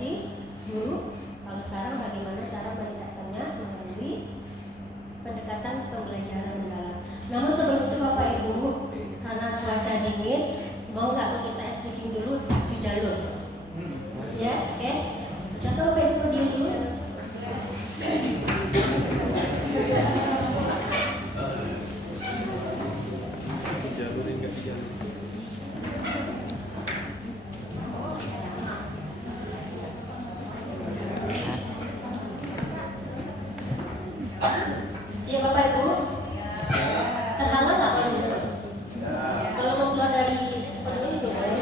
kompetensi guru. Kalau sekarang bagaimana cara meningkatkannya melalui pendekatan pembelajaran mendalam. Namun sebelum itu Bapak Ibu, karena cuaca dingin, mau nggak kita speaking dulu 7 jalur? Ya, oke. Bisa tahu Bapak Ibu berdiri dulu? Siap Bapak Ibu? Terhalang nggak kalau disitu? Kalau mau keluar dari penuh itu boleh.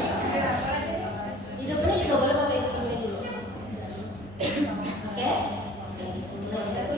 Di depannya juga boleh Bapak Ibu penuhin dulu. Oke? Mulai Bapak Ibu.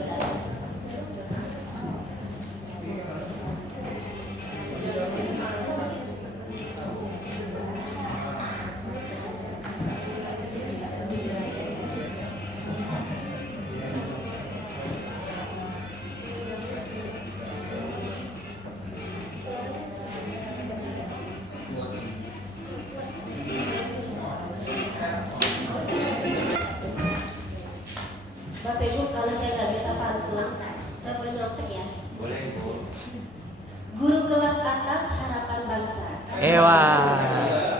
Bapak Ibu, kalau saya nggak bisa pantun, saya boleh nyontek ya? Boleh, Bu. Guru kelas atas harapan bangsa. Ewa.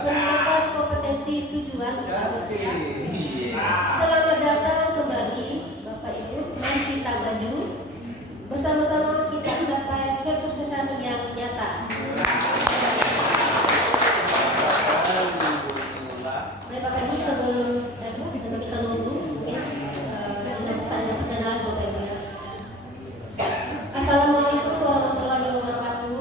Menemukan kompetensi tujuan utama. Selamat datang kembali, Bapak Ibu. Mari kita maju bersama-sama kita mencapai kesuksesan yang nyata. Baik Bapak Ibu, sebelum kita nunggu, perkenalan Bapak Ibu ya. Assalamualaikum warahmatullahi wabarakatuh.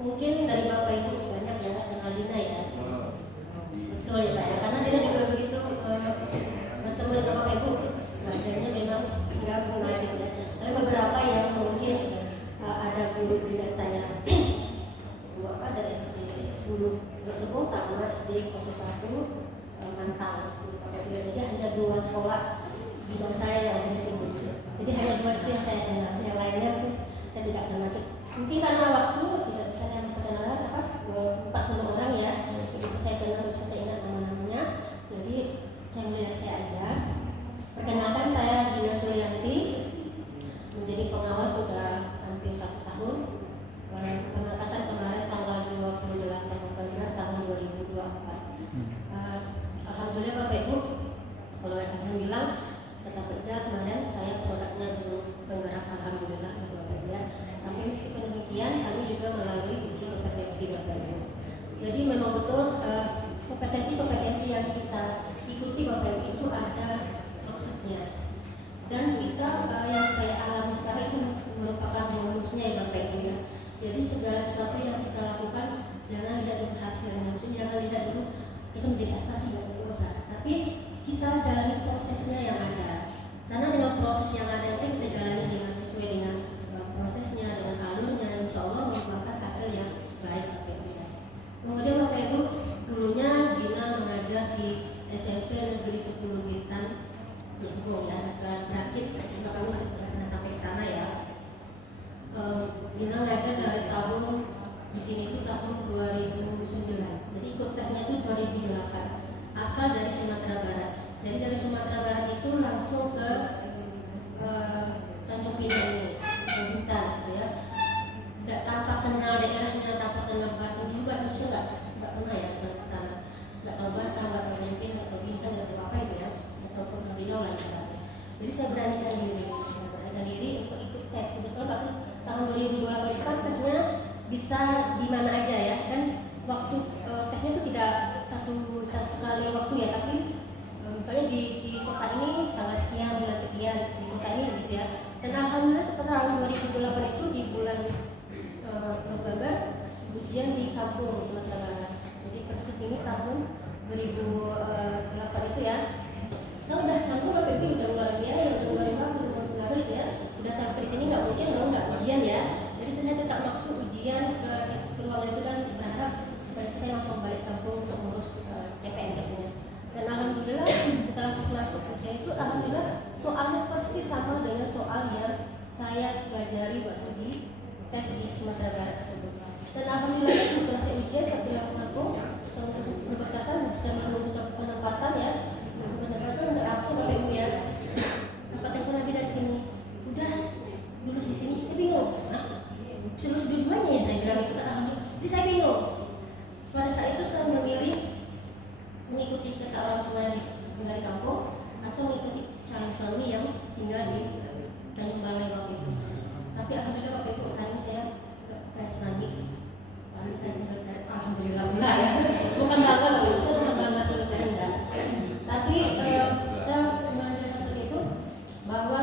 Mungkin dari Bapak Ibu banyak yang kenal Dina ya. Betul ya Pak ya, karena Dina juga begitu bertemu dengan Bapak Ibu, wajahnya memang nggak mengenal gitu ya. Tapi beberapa yang mungkin ada guru Dina saya dari SD 10 Bersebung sama SD 01 Mantang. Jadi hanya 2 sekolah di bawah saya yang ada di sini. Jadi hanya 2 itu yang saya kenal, yang lainnya itu saya tidak kenal. Mungkin karena waktu tidak bisa saya perkenalan 40 orang ya. Jadi saya kenal, tidak bisa saya ingat nama-namanya. Jadi saya mulai dari saya aja. Perkenalkan, saya Dina Suryanti, menjadi pengawas sudah hampir 1 tahun. Pengangkatan kemarin tanggal 28 November tahun 2024. Alhamdulillah Bapak Ibu, kalau yang bilang tetap kerja kemarin saya produknya belum penggerak, alhamdulillah Bapak Ibu ya. Tapi meskipun demikian kami juga melalui uji kompetensi Bapak Ibu. Jadi memang betul kompetensi yang kita ikuti Bapak Ibu itu ada maksudnya. Dan kita yang saya alami sekarang itu merupakan bonusnya ya Bapak Ibu ya. Jadi segala sesuatu yang kita lakukan jangan lihat dulu hasilnya, jangan lihat dulu kita menjadi apa sih yang usaha, tapi kita jalani prosesnya yang ada. Karena dengan proses yang ada itu kita jalani dengan sesuai dengan prosesnya, dengan alurnya, insya Allah membuahkan hasil yang baik Bapak Ibu. Kemudian Bapak Ibu, dulunya Dina mengajar di SMP Negeri 10 Bintan, Bersebung ya, dekat Berakit. Terima kasih sudah pernah sampai ke sana ya. Dina ngajar dari tahun di sini itu tahun 2009. Jadi ikut tesnya itu 2008. Asal dari Sumatera Barat. Jadi dari Sumatera Barat itu langsung ke Tanjung Pinang ini, ke Bintan ya. Tidak tanpa kenal daerahnya, tanpa kenal Batu juga, terus nggak pernah ya ke sana. Nggak tahu Batam, nggak tahu Nyamping, nggak tahu Bintan, nggak tahu apa itu ya. Nggak tahu Kota Riau lah itu. Jadi saya beranikan diri untuk ikut tes. Kebetulan waktu tahun 2028 itu kan tesnya bisa di mana aja ya, dan waktu tesnya itu tidak satu kali waktu ya, tapi misalnya di kota ini tanggal sekian, bulan sekian, di kota ini gitu ya. Dan alhamdulillah tahun 2008 itu di bulan November ujian di kampung Sumatera Barat. Jadi pergi ke sini tahun 2008 itu ya. Kalau udah kampung Bapak Ibu udah luar biasa, udah luar biasa gitu ya. Udah sampai di sini nggak mungkin loh nggak ujian ya. Jadi saya tetap masuk ujian ke ruangan itu dan berharap supaya saya langsung balik kampung untuk ngurus CPNS-nya. Dan alhamdulillah setelah masuk ujian itu alhamdulillah soalnya persis sama dengan soal yang saya pelajari waktu di tes di Sumatera Barat tersebut. Dan alhamdulillah setelah saya ujian saya pulang ke kampung, Pembatasan sedang menunggu penempatan ya, penempatan nggak langsung Bapak Ibu ya. Dapat telepon lagi dari sini, udah lulus di sini, saya bingung. Lulus dua-duanya ya saya bilang itu jadi saya bingung. Pada saat itu saya memilih mengikuti kata orang tua yang tinggal di kampung atau mengikuti calon suami yang tinggal di Tanjung Balai waktu itu. Tapi alhamdulillah Bapak Ibu hari ini saya tes lagi. Lalu saya sekretari, alhamdulillah pula ya. Bukan bangga Bapak Ibu, saya bukan bangga sekretari enggak. Tapi saya menjelaskan seperti itu bahwa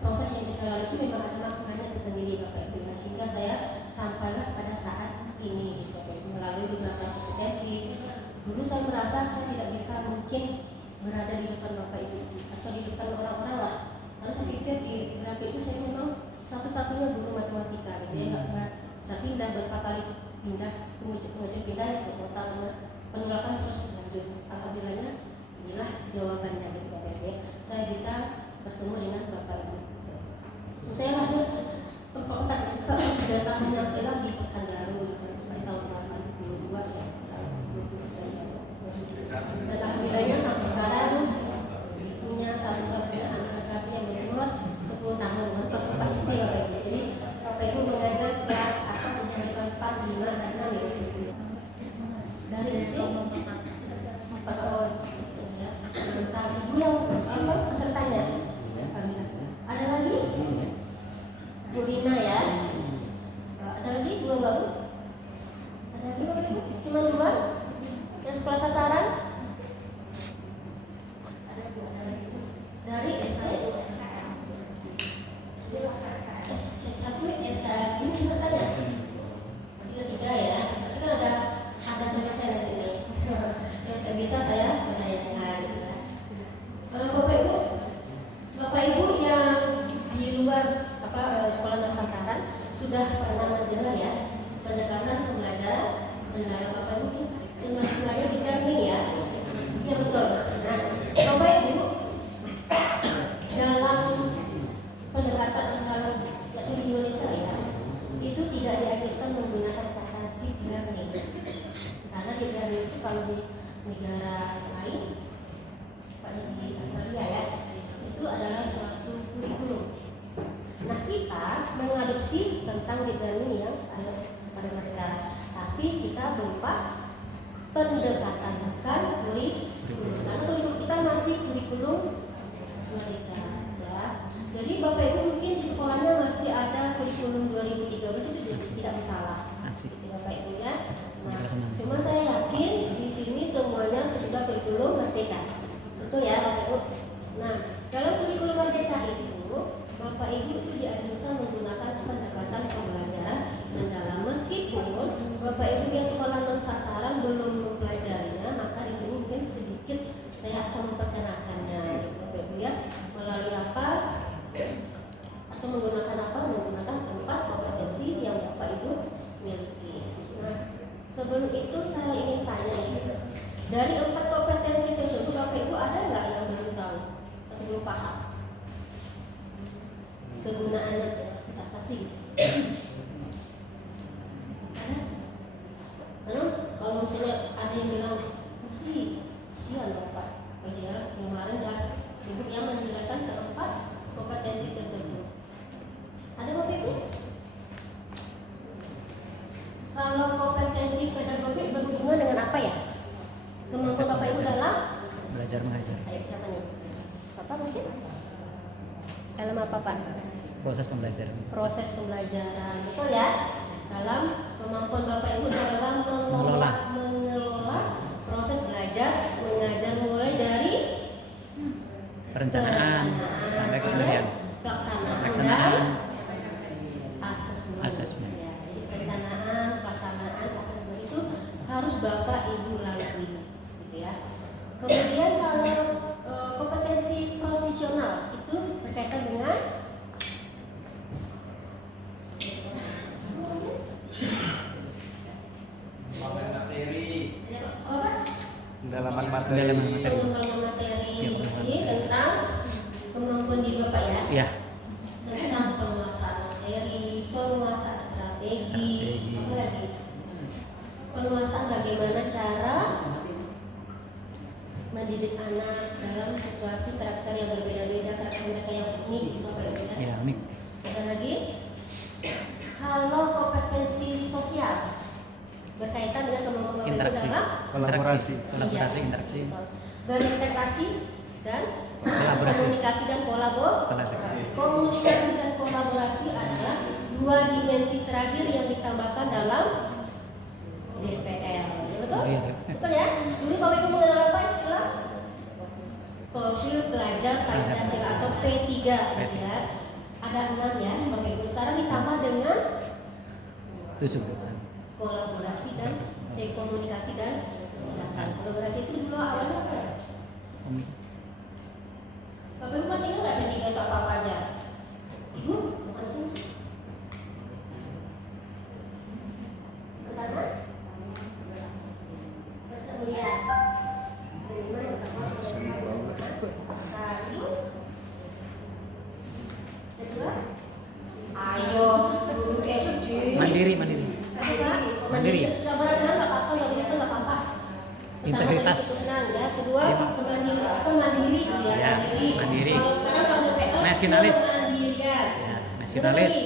proses yang kita lalui itu memang ada maknanya tersendiri Bapak Ibu. Hingga saya sampailah pada saat ini Bapak Ibu melalui beberapa kompetensi. Dulu saya merasa saya tidak bisa mungkin berada di depan Bapak Ibu atau di depan orang-orang lah. Karena saya pikir di berapa itu saya memang satu-satunya guru matematika gitu ya. Saya pindah berapa kali pindah pengunjung pindah ke kota penolakan terus lanjut. Alhamdulillahnya inilah jawabannya dari Bapak Ibu. Saya bisa bertemu dengan Bapak Ibu. Saya lahir 3 tahun yang silam di Pekanbaru tahun 82 ya. Dan alhamdulillahnya sampai sekarang punya satu-satunya anak laki-laki yang berumur 10 tahun plus 4 istri Bapak Ibu. Jadi Bapak Ibu mengajar kelas atas sejak 4, 5, dan 6 ya. Dari SD 4 tahun ya. Tentang ibu yang apa pesertanya? Ada lagi? Bu Rina ya. Ada lagi 2 baru? Ada lagi Bapak Ibu? Cuma 2? Yang sekolah sasaran? Dari SKM satu SKM ini pesertanya 3 ya. Tapi kan ada tugas saya di sini. Yang bisa saya menanyakan. Bapak Ibu yang di luar sekolah sasaran sudah pernah mendengar ya pendekatan pembelajaran mendalam Bapak Ibu yang masih belajar di learning ya. Ya betul. Nah, Bapak Ibu dalam pendekatan dalam di Indonesia ya itu tidak diajarkan menggunakan kata deep learning karena deep learning itu kalau di negara lain di Australia ya itu adalah suatu kurikulum. Nah kita mengadopsi tentang deep learning yang ada pada mereka, tapi kita berupa pendekatan bukan kurikulum karena kita masih kurikulum mereka ya. Jadi Bapak Ibu mungkin di sekolahnya masih ada kurikulum 2013 itu tidak masalah. Bapak Ibu ya. Nah, cuma saya yakin di sini semuanya sudah kurikulum merdeka. Betul ya Bapak Ibu. Nah, dalam kurikulum merdeka itu Bapak Ibu itu dianjurkan menggunakan pendekatan pembelajaran mendalam. Meskipun Bapak Ibu yang sekolah non sasaran belum mempelajarinya, maka di sini mungkin sedikit saya akan memperkenalkannya Bapak Ibu ya. Melalui apa? Atau menggunakan apa? Menggunakan 4 kompetensi yang Bapak Ibu miliki. Nah, sebelum itu saya ingin tanya dari 4 kompetensi tersebut Bapak Ibu ada nggak yang belum tahu atau belum paham kegunaannya apa sih? Ada? Karena kalau misalnya ada yang bilang masih kasihan Bapak aja kemarin dah sibuk yang menjelaskan keempat kompetensi tersebut. Ada Bapak Ibu? Kalau kompetensi pedagogik berhubungan dengan apa ya? Kemampuan Bapak Ibu dalam belajar mengajar. Ayo siapa nih? Bapak mungkin? Dalam apa Pak? Proses pembelajaran. Proses pembelajaran, betul ya? Dalam kemampuan Bapak Ibu dalam mengelola proses belajar mengajar mulai dari perencanaan sampai kemudian pelaksanaan asesmen. Ya, jadi perencanaan, pelaksanaan, asesmen itu harus Bapak Ibu lalui, gitu ya. Kemudian kalau kompetensi profesional itu berkaitan dengan Pendalaman materi. Pengembangan materi ini tentang kemampuan diri Bapak ya. Iya. Tentang penguasaan materi, penguasaan strategi, apa lagi? Penguasaan bagaimana cara mereka yang unik gitu Bapak Ibu ya. Ya, unik. Ada lagi, kalau kompetensi sosial berkaitan dengan kemampuan Bapak Ibu Interaksi, dalam kolaborasi, Iya, interaksi, betul. Berintegrasi dan Kolaborasi. komunikasi dan kolaborasi. Komunikasi dan kolaborasi adalah dua dimensi terakhir yang ditambahkan dalam DPL. Ya, betul? Oh, iya. Betul ya? Dulu Bapak Ibu mengenal apa istilah profil pelajar Pancasila atau P3 gitu ya. Ada 6 ya Bapak Ibu. Sekarang ditambah dengan 7%. kolaborasi dan komunikasi dan kesehatan. Kolaborasi itu dulu awalnya apa? Bapak Ibu masih ingat nggak P3 itu apa aja? Ibu, antum? Pertama, lihat. Satu. Kedua, ayo dulu SD. Mandiri. Mandiri. Sabaran nggak apa-apa, nggak boleh nggak apa-apa. Integritas. Pertama, ya. Kedua, mandiri ya. Ya, mandiri. Kalau sekarang kalau DPL Nasionalis. kemandirian. Ya, nasionalis.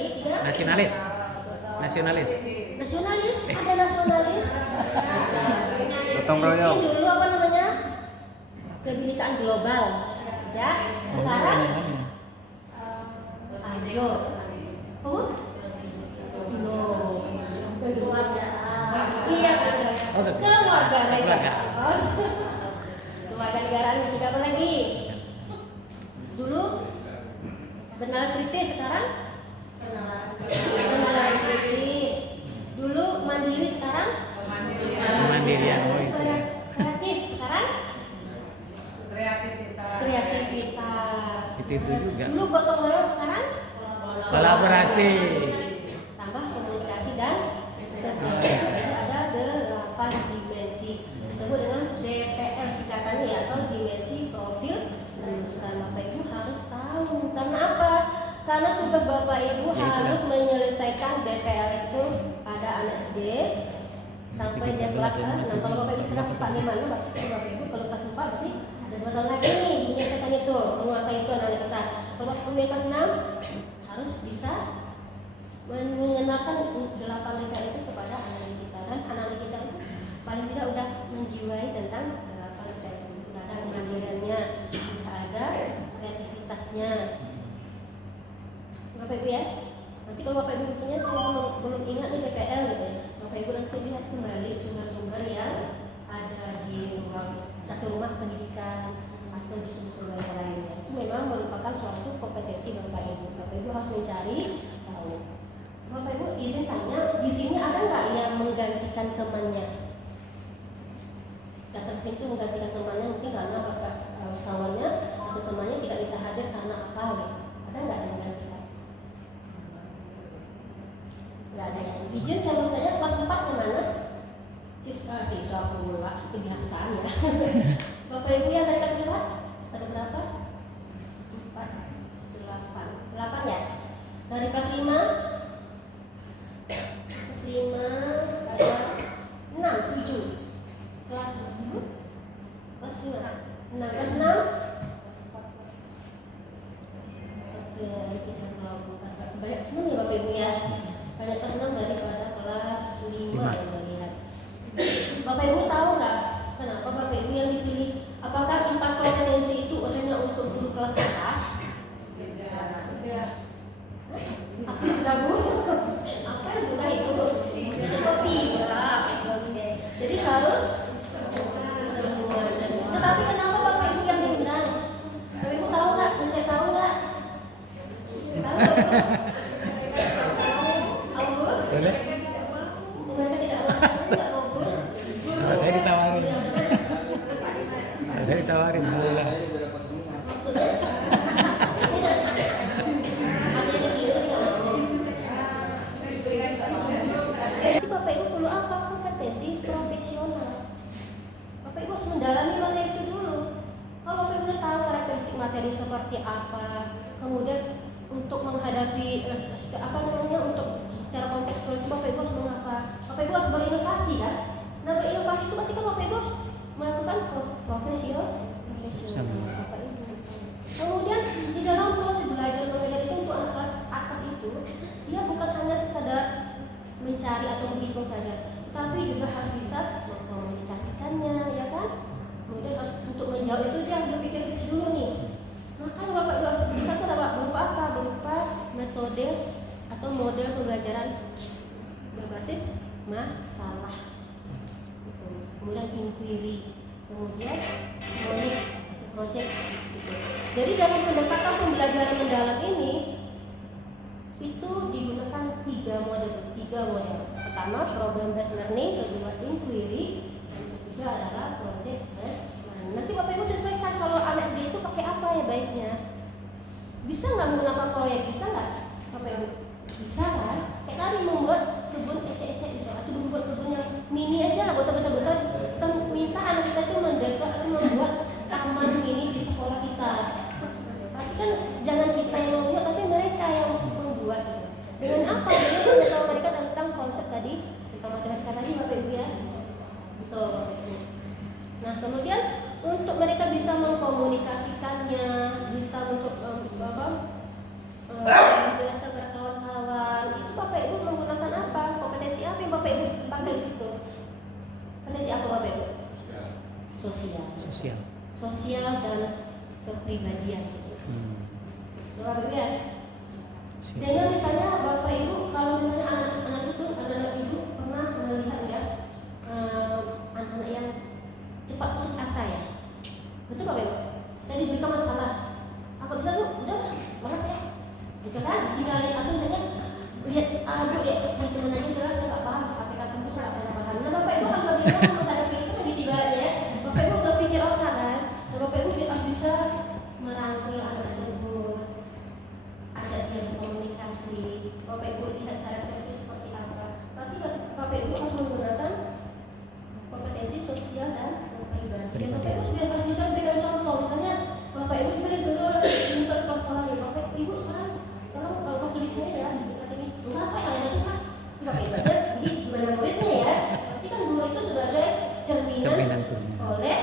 Nasionalis. Nasionalis, ada nasionalis. Gotong royong. Ini dulu apa namanya? Kebinekaan global. Ya, sekarang ayo. Oh? No. Keluargaan. Iya, keluargaan. Keluarga negaraan yang tidak apa lagi? Dulu benaran kritis, sekarang benaran kritis. Dulu mandiri, sekarang Kemandirian. Oh, itu. kreatif, sekarang kreativitas. Itu juga. Dulu gotong royong, sekarang Kolaborasi. tambah komunikasi dan kesehatan. Jadi ada 8 dimensi disebut dengan DPL singkatannya ya, atau dimensi profil lulusan. Bapak Ibu harus tahu. Karena apa? Karena tugas Bapak Ibu Ya, itu harus menyelesaikan DPL itu pada anak SD sampai dia kelas 6. Kalau Bapak Ibu sudah 4, 5, 6, Bapak Ibu kalau kelas 4 berarti ada 2 tahun lagi nih menyelesaikan itu, menguasai itu anak kita. Kalau Bapak Ibu kelas 6 harus bisa mengenalkan 8 DPL itu kepada anak kita, dan anak kita itu paling tidak udah menjiwai tentang 8 DPL itu. Sudah ada kemandiriannya, sudah ada kreativitasnya. Bapak Ibu ya, nanti kalau Bapak Ibu misalnya belum ingat nih DPL gitu ya, Bapak Ibu nanti lihat kembali sumber-sumber yang ada di rumah pendidikan atau di sumber-sumber yang lainnya. Itu memang merupakan suatu kompetensi Bapak Ibu. Bapak Ibu harus mencari tahu. Bapak Ibu izin tanya, di sini ada nggak yang menggantikan temannya? Datang ke sini tuh menggantikan temannya mungkin karena bapak kawannya atau temannya tidak bisa hadir karena apa gitu. Ada nggak yang menggantikan? Nggak ada yang. Izin saya bertanya, kelas 4 yang mana? Siswa pula kebiasaan ya. Bapak Ibu yang dari kelas 4 ada berapa? 4, 8 ya. Dari kelas 5 ada 6, 7. Kelas 5, 6, kelas 6. Oke, kita melakukan banyak senang ya Bapak Ibu ya. Banyak kelas 6 daripada kelas 5 yang melihat. Bapak Ibu tahu nggak kenapa Bapak Ibu yang dipilih? Apakah 4 kompetensi itu hanya untuk guru kelas atas? Apa sudah Bu? Apa yang sudah itu? Oh tidak. Oke. Jadi harus semuanya. Tetapi kenapa Bapak Ibu yang diundang? Bapak Ibu tahu nggak? Saya tahu nggak? Tahu Bu? Boleh? Mereka tidak mau Bu? Saya ditawarin. Saya ditawarin. Alhamdulillah. Maksudnya? Jadi Bapak Ibu perlu apa? Kompetensi profesional. Bapak Ibu harus mendalami materi itu dulu. Kalau Bapak Ibu udah tahu karakteristik materi seperti apa, kemudian untuk menghadapi untuk secara kontekstual itu Bapak Ibu harus mengapa? Bapak Ibu harus berinovasi kan? Nah, berinovasi itu berarti kan Bapak Ibu harus melakukan profesional Bapak Ibu. Kemudian di dalam Jadi dalam pendekatan pembelajaran mendalam ini itu digunakan tiga model. Pertama problem based learning, kedua inquiry, dan ketiga adalah project based learning. Nanti Bapak Ibu sesuaikan kalau anak SD itu pakai apa ya baiknya. Bisa nggak menggunakan proyek? Bisa nggak Bapak Ibu? Bisa kan? Kayak tadi membuat kebun ecek-ecek gitu, atau membuat kebun yang mini aja lah, gak usah besar-besar. Kita minta anak kita itu mendekat atau membuat taman mini di sekolah kita. Tapi kan jangan kita yang membuat, tapi mereka yang membuat. Dengan apa? Dengan mengetahui mereka tentang konsep tadi, tentang matematika tadi Bapak Ibu ya. Betul. Nah kemudian untuk mereka bisa mengkomunikasikannya, bisa untuk menjelaskan kepada kawan-kawan, itu Bapak Ibu menggunakan apa? Kompetensi apa yang Bapak Ibu pakai di situ? Kompetensi apa Bapak Ibu? Sosial dan kepribadian. Bapak Ibu ya. Dengan misalnya Bapak Ibu, kalau misalnya anak-anak ibu pernah melihat ya anak-anak yang cepat putus asa ya. Betul Bapak Ibu? Saya diberikan masalah. Aku bisa tuh, udah malas ya. Gitu kan? Tinggalin aku misalnya lihat teman aja bilang saya nggak paham sampai kapan tuh saya nggak pernah paham. Nah Bapak Ibu kalau bagaimana menghadapi itu kan ditinggalin ya. Bapak Ibu berpikir otak kan. Nah Bapak Ibu bisa merangkul anak tersebut, ajak dia berkomunikasi. Bapak Ibu lihat karakteristik seperti apa. Nanti Bapak Ibu harus menggunakan kompetensi sosial dan kepribadian. Bapak Ibu juga harus bisa berikan contoh. Misalnya Bapak Ibu misalnya suruh untuk kelas sekolah nih, Bapak Ibu sekarang kalau wakili saya ya, ini apa yang ada cuma Bapak Ibu jadi gimana muridnya ya. Nanti kan guru itu sebagai cerminan oleh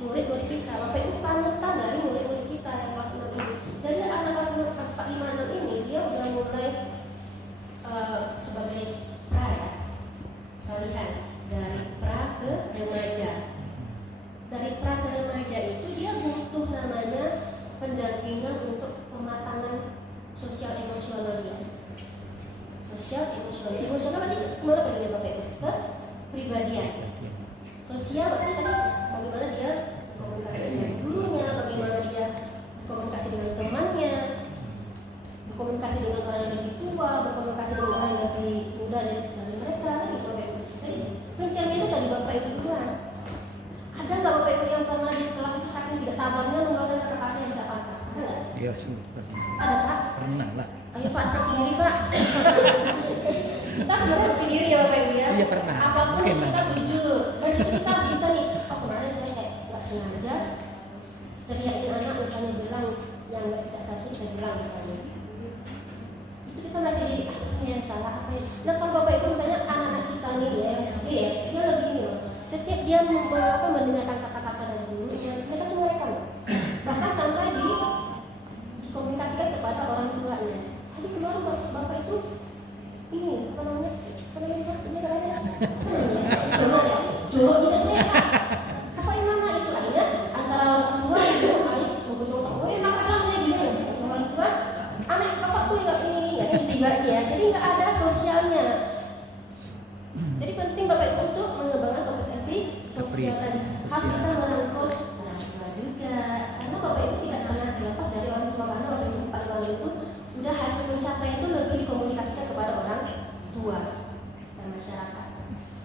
murid-murid kita. Bapak Ibu panutan dari murid-murid kita yang kelas 6 ini. Jadi anak kelas 4, 5, 6 ini dia udah mulai sebagai pra ya. Kalian dari pra ke remaja. Dari pra ke remaja itu dia butuh namanya pendampingan untuk pematangan sosial emosional dia. Emosional berarti kemana pergi Bapak Ibu? Ke pribadian. Sosial berarti tadi bagaimana dia komunikasi dengan gurunya, bagaimana dia komunikasi dengan temannya, berkomunikasi dengan orang yang lebih tua, berkomunikasi dengan orang yang lebih muda dari mereka, gitu Bapak Ibu. Jadi pencerminan dari Bapak Ibu duluan. Ada nggak Bapak Ibu yang pernah di kelas itu saking tidak sabarnya mengeluarkan kata-kata yang tidak pantas? Ada nggak? Iya sempat. Ada Pak? Pernah lah. Ayo Pak, duduk sendiri Pak. Kita sudah duduk sendiri ya Bapak Ibu ya. Iya pernah. Apapun Mungkin kita lah. jujur. Dan situ kita bisa nih. Oh kemarin saya kayak nggak sengaja teriakin anak misalnya bilang yang tidak seharusnya kita bilang misalnya. Itu kita masih jadi ini yang salah apa ya. Nah kalau Bapak Ibu misalnya anak-anak kita nih ya SD ya, dia lebih ini loh. Setiap dia mendengarkan kata-kata dari guru, mereka tuh merekam. Bahkan sampai dikomunikasikan kepada orang tuanya. Tadi kemarin Bapak itu ini apa namanya ini katanya jorok ya, jorok juga saya Pak. Apa yang mana itu akhirnya antara orang tua dan anak mengutuk oh enak aja saya gini orang tua anak bapakku nggak ini ya tiba ya jadi nggak ada sosialnya. Jadi penting Bapak Ibu untuk mengembangkan kompetensi sosial dan harus bisa merangkul orang tua juga karena Bapak Ibu tidak pernah dilepas dari orang tua karena Bapak Ibu paling awal itu udah hasil pencapaian itu lebih dikomunikasikan kepada orang tua dan masyarakat.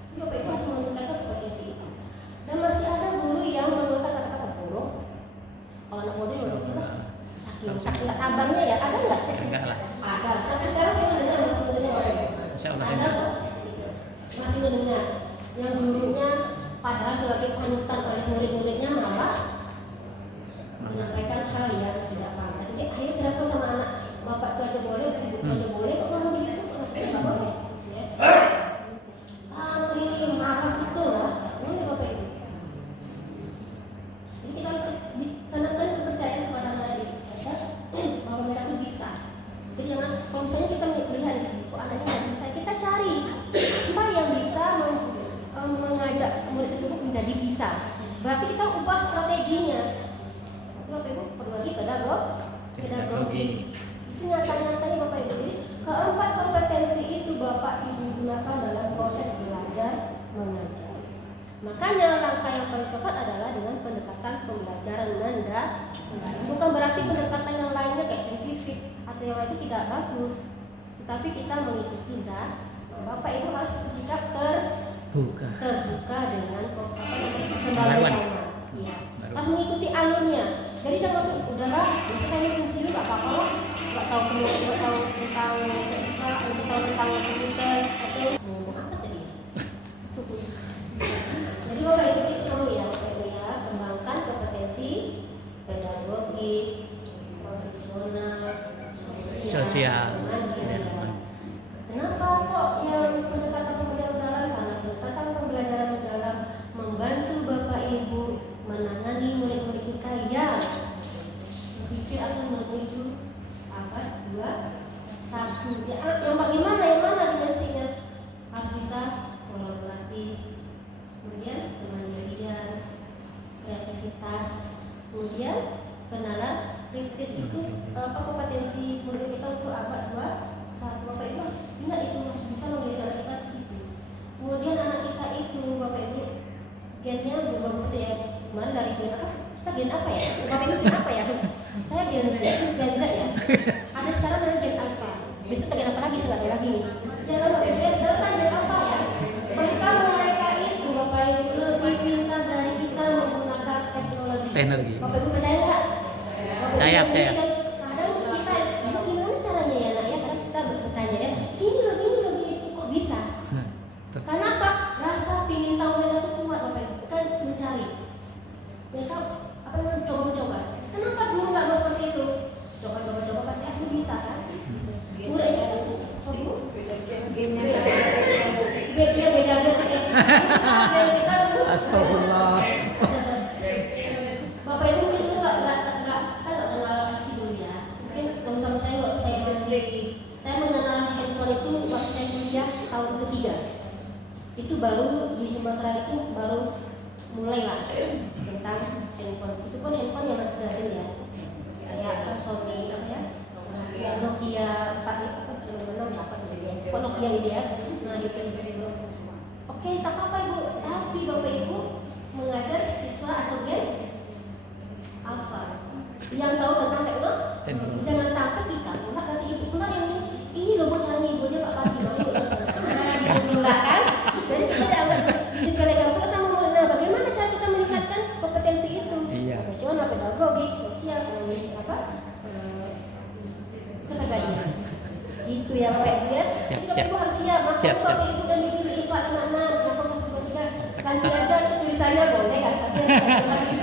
Jadi Bapak Ibu harus menggunakan kompetensi itu. Dan masih ada guru yang menggunakan kata-kata buruk. Kalau anak muda saking nggak sabarnya ya ada nggak? Enggak lah. Ada. Sampai sekarang saya mendengar masih mendengar Bapak Ibu. Insya Allah Ada nggak? Masih mendengar yang gurunya padahal sebagai panutan oleh murid-muridnya malah menyampaikan hal yang tidak pantas. Jadi akhirnya tidak tahu sama anak bapak itu aja boleh, ibu itu aja boleh, kok ngomong begitu? Nggak boleh. Ya. Kalau ini marah gitu lah, boleh Bapak Ibu. Jadi kita harus tanamkan kepercayaan kepada anak kita bahwa mereka itu bisa. Jadi jangan kalau misalnya kita melihat kok anaknya nggak bisa, kita cari apa yang bisa mengajak murid tersebut menjadi bisa. Berarti kita ubah strateginya. Bapak Ibu perlu lagi pedagogi. Itu nyata-nyatanya Bapak Ibu. Jadi keempat kompetensi itu Bapak Ibu gunakan dalam proses belajar mengajar. Makanya langkah yang paling tepat adalah dengan pendekatan pembelajaran mendalam. Enggak. Bukan berarti pendekatan yang lainnya kayak saintifik atau yang lain itu tidak bagus, tetapi kita mengikuti zat. Bapak Ibu harus bersikap Buka. terbuka dengan perkembangan Baruan. zaman. Iya. Harus mengikuti alurnya. Jadi jangan udahlah, saya di sini nggak apa-apa lah, nggak tahu tentang komputer atau ngomong apa tadi ya. Jadi Bapak Ibu itu perlu ya, Bapak Ibu ya, kembangkan kompetensi pedagogi, profesional, Sosial. mandiri. Kenapa kok yang pendekatan pembelajaran mendalam? Karena pendekatan pembelajaran mendalam membantu Bapak Ibu menangani murid-murid kita yang berpikir akan menuju abad 21. Yang bagaimana, yang mana dimensinya? Harus bisa kolaboratif, kemudian kemandirian, kreativitas, kemudian kenalan kritis itu kompetensi murid kita untuk abad 21. Bapak Ibu ingat itu harus bisa menjadi anak kita di situ. Kemudian anak kita itu Bapak Ibu gennya belum betul ya. Kemarin dari gen apa? Kita gen apa ya? Bapak Ibu gen apa ya? Saya gen Z ya. Ada sekarang ada gen alpha. Besok gen apa lagi? Saya nggak tahu lagi nih. Jangan Bapak Ibu sekarang kan gen alpha ya. Mereka itu Bapak Ibu lebih pintar dari kita menggunakan teknologi. Teknologi. Bapak Ibu percaya nggak? Percaya. Kadang kita itu gimana caranya ya nak ya? Kadang kita bertanya ya, gini loh kok bisa? Karena apa? Rasa pingin tahu mereka itu kuat Bapak Ibu, kan mencari. Mereka apa namanya coba-coba. Kenapa dulu nggak mau seperti itu? Coba pasti aku bisa kan? Mudah ya, Ibu. Beda kita. Astagfirullah. Bapak Ibu mungkin itu nggak kenal lagi dulu ya. Mungkin kalau sama saya waktu saya masih saya mengenal handphone itu waktu saya kuliah tahun ketiga. Itu baru di Sumatera itu baru mulai lah tentang handphone. Itu pun handphone yang masih jadul ya. Kayak Sony apa ya? Nokia 46 ya apa namanya? Nokia ini ya. Nah itu. Oke, tak apa Ibu. Tapi Bapak Ibu mengajar siswa atau gen alpha yang tahu tentang teknologi. Jangan sampai kita pula nanti ibu pula yang ini loh buat caranya ibu aja Pak Pati loh ibu gitu pula kan. Jadi kita dapat disediakan pula sama murid. Nah, bagaimana cara kita meningkatkan kompetensi itu? Iya. Profesional, pedagogi, sosial, apa? Kepribadian. Itu ya Bapak Ibu ya. Siap. Bapak Ibu harus siap. Masa Bapak Ibu dan dipilih Pak 56, kenapa 53? Ganti aja tulisannya boleh kan? Tapi